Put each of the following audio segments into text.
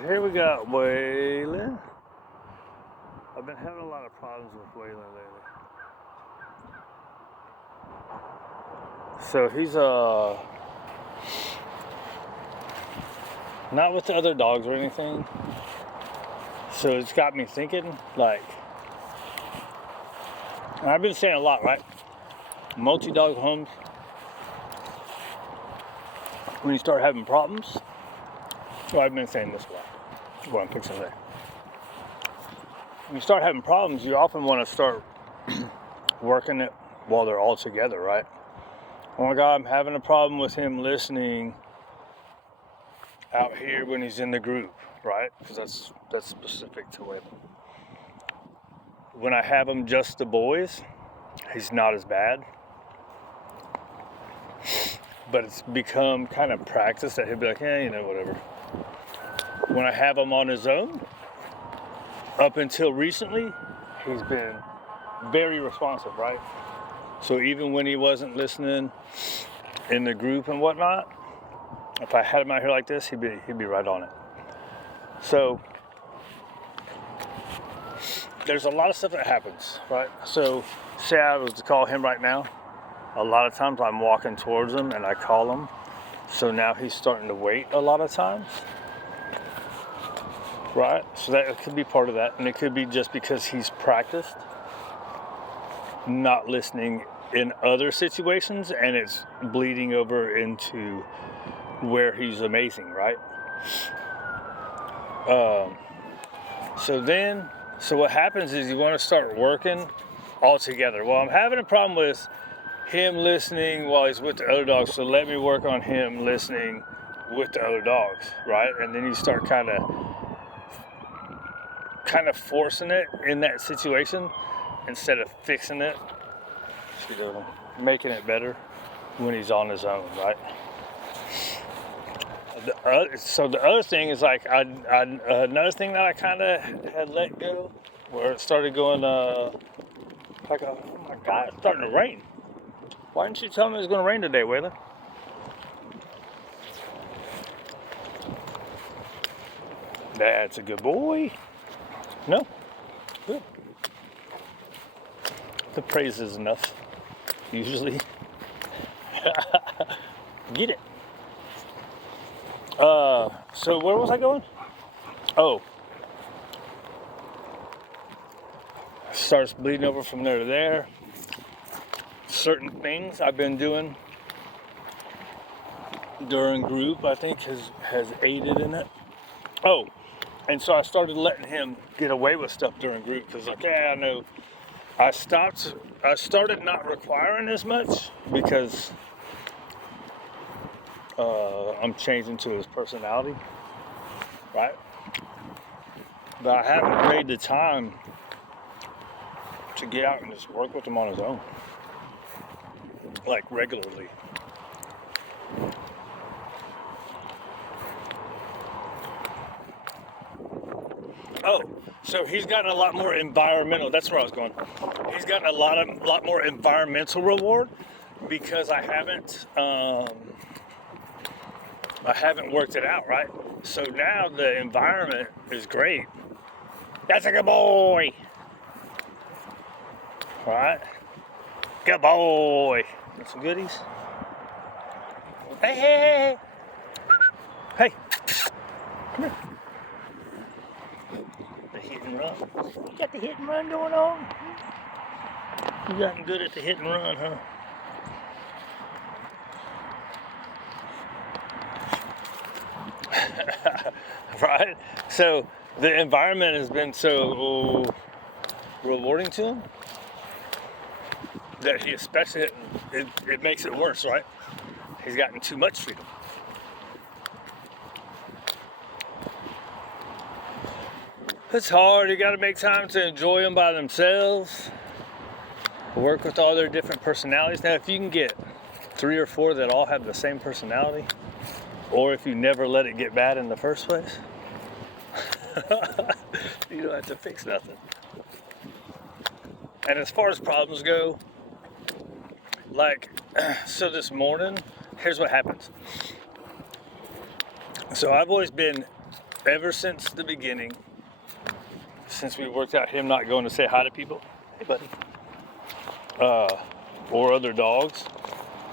Here we got Waylon. I've been having a lot of problems with Waylon lately. So he's not with the other dogs or anything. So it's got me thinking, like, and I've been saying a lot, right? Multi-dog homes, when you start having problems, well, I've been saying this a lot, what I'm fixing to say. When you start having problems, you often want to start working it while they're all together, right? Oh my God, I'm having a problem with him listening out here when he's in the group, right? Because that's specific to Waylon. When I have him just the boys, he's not as bad. But it's become kind of practice that he'll be like, whatever. When I have him on his own, up until recently, he's been very responsive, right? So even when he wasn't listening in the group and whatnot, if I had him out here like this, he'd be right on it. So there's a lot of stuff that happens, right? So say I was to call him right now, a lot of times I'm walking towards him and I call him. So now he's starting to wait a lot of times, right? So that could be part of that. And it could be just because he's practiced not listening in other situations and it's bleeding over into where he's amazing, right? So what happens is you want to start working all together. Well, I'm having a problem with him listening while he's with the other dogs, so let me work on him listening with the other dogs, right? And then you start kind of forcing it in that situation instead of fixing it, making it better when he's on his own, right? So the other thing is like another thing that I kind of had let go, where it started going oh my God, it's starting to rain. Why didn't you tell me it was going to rain today, Waylon? That's a good boy. No? Good. The praise is enough, usually. Get it. So where was I going? Oh. Starts bleeding over from there to there. Certain things I've been doing during group, I think, has aided in it. Oh, and so I started letting him get away with stuff during group because, like, I know. I started not requiring as much because I'm changing to his personality, right? But I haven't made the time to get out and just work with him on his own, like regularly. Oh, so he's gotten a lot more environmental. That's where I was going. He's gotten a lot more environmental reward because I haven't worked it out, right? So now the environment is great. That's a good boy, right? Good boy. Got some goodies. Hey. Hey, come here. The hit and run. You got the hit and run going on? You gotten good at the hit and run, huh? Right? So the environment has been so rewarding to him that he especially, it makes it worse, right? He's gotten too much freedom. It's hard. You got to make time to enjoy them by themselves. Work with all their different personalities. Now, if you can get 3 or 4 that all have the same personality, or if you never let it get bad in the first place, you don't have to fix nothing. And as far as problems go, like, so this morning, here's what happens. So I've always been ever since the beginning, since we worked out him not going to say hi to people, hey buddy, or other dogs,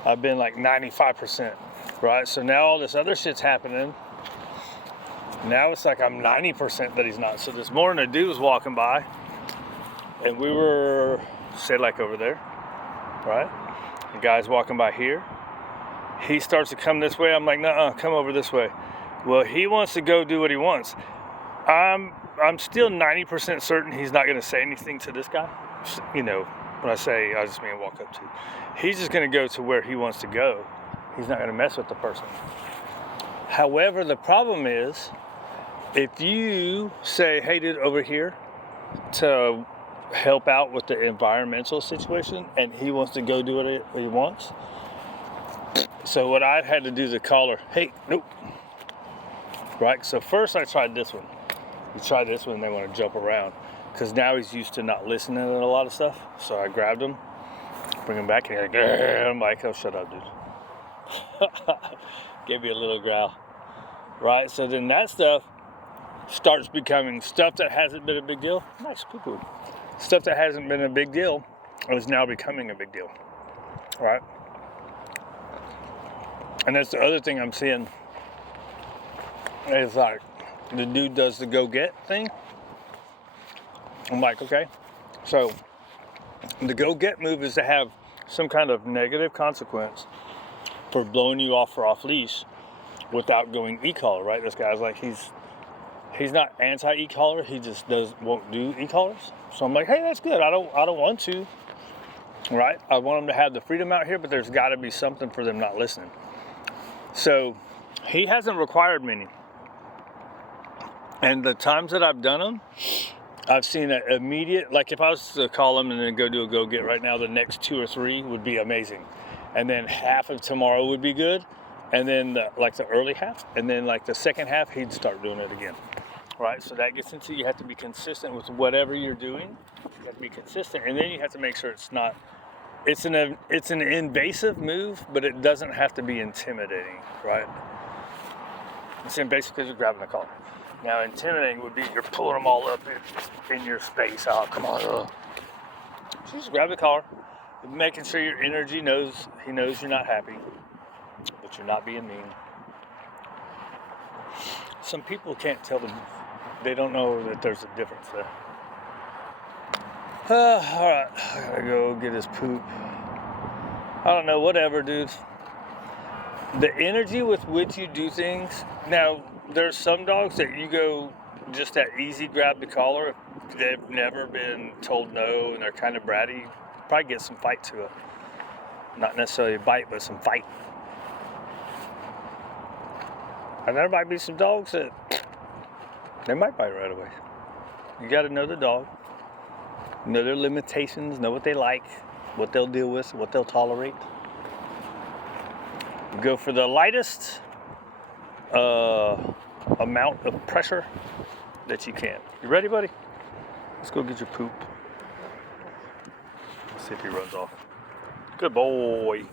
I've been like 95%, right? So now all this other shit's happening. Now it's like I'm 90% that he's not. So this morning a dude was walking by, and we were, say like over there, right? The guy's walking by here. He starts to come this way. I'm like, nuh-uh, come over this way. Well, he wants to go do what he wants. I'm still 90% certain he's not going to say anything to this guy. You know, when I say, I just mean walk up to. He's just going to go to where he wants to go. He's not going to mess with the person. However, the problem is, if you say, hey dude, over here, to help out with the environmental situation, and he wants to go do what he wants. So what I've had to do is a collar, hey, nope. Right, so first I tried this one. We tried this one, and they want to jump around. Because now he's used to not listening to a lot of stuff. So I grabbed him, bring him back, and he's like, I'm like, oh, shut up, dude. Gave me a little growl. Right, so then that stuff starts becoming stuff that hasn't been a big deal. Nice, poo-poo. Stuff that hasn't been a big deal is now becoming a big deal. Right? And that's the other thing I'm seeing. It's like, the dude does the go get thing. I'm like, okay. So the go get move is to have some kind of negative consequence for blowing you off or off leash without going e-collar, right? This guy's like, he's not anti e-collar, he just won't do e-collars. So I'm like, hey, that's good. I don't want to. Right? I want them to have the freedom out here, but there's got to be something for them not listening. So he hasn't required many. And the times that I've done them, I've seen an immediate, like if I was to call them and then go do a go get right now, the next 2 or 3 would be amazing. And then half of tomorrow would be good. And then the early half, and then like the second half, he'd start doing it again. Right? So that gets into, you have to be consistent with whatever you're doing. You have to be consistent. And then you have to make sure it's not, it's an invasive move, but it doesn't have to be intimidating, right? It's invasive because you're grabbing a collar. Now, intimidating would be you're pulling them all up in your space. Oh, come on. So just grab the collar, making sure your energy knows, he knows you're not happy, but you're not being mean. Some people can't tell them, they don't know that there's a difference there. All right, I gotta go get his poop. I don't know, whatever, dudes. The energy with which you do things. Now, there's some dogs that you go just that easy grab the collar. If they've never been told no and they're kind of bratty, probably get some fight to it. Not necessarily a bite, but some fight. And there might be some dogs that they might bite right away. You got to know the dog, know their limitations, know what they like, what they'll deal with, what they'll tolerate. Go for the lightest amount of pressure that you can. You ready, buddy? Let's go get your poop. Let's see if he runs off. Good boy.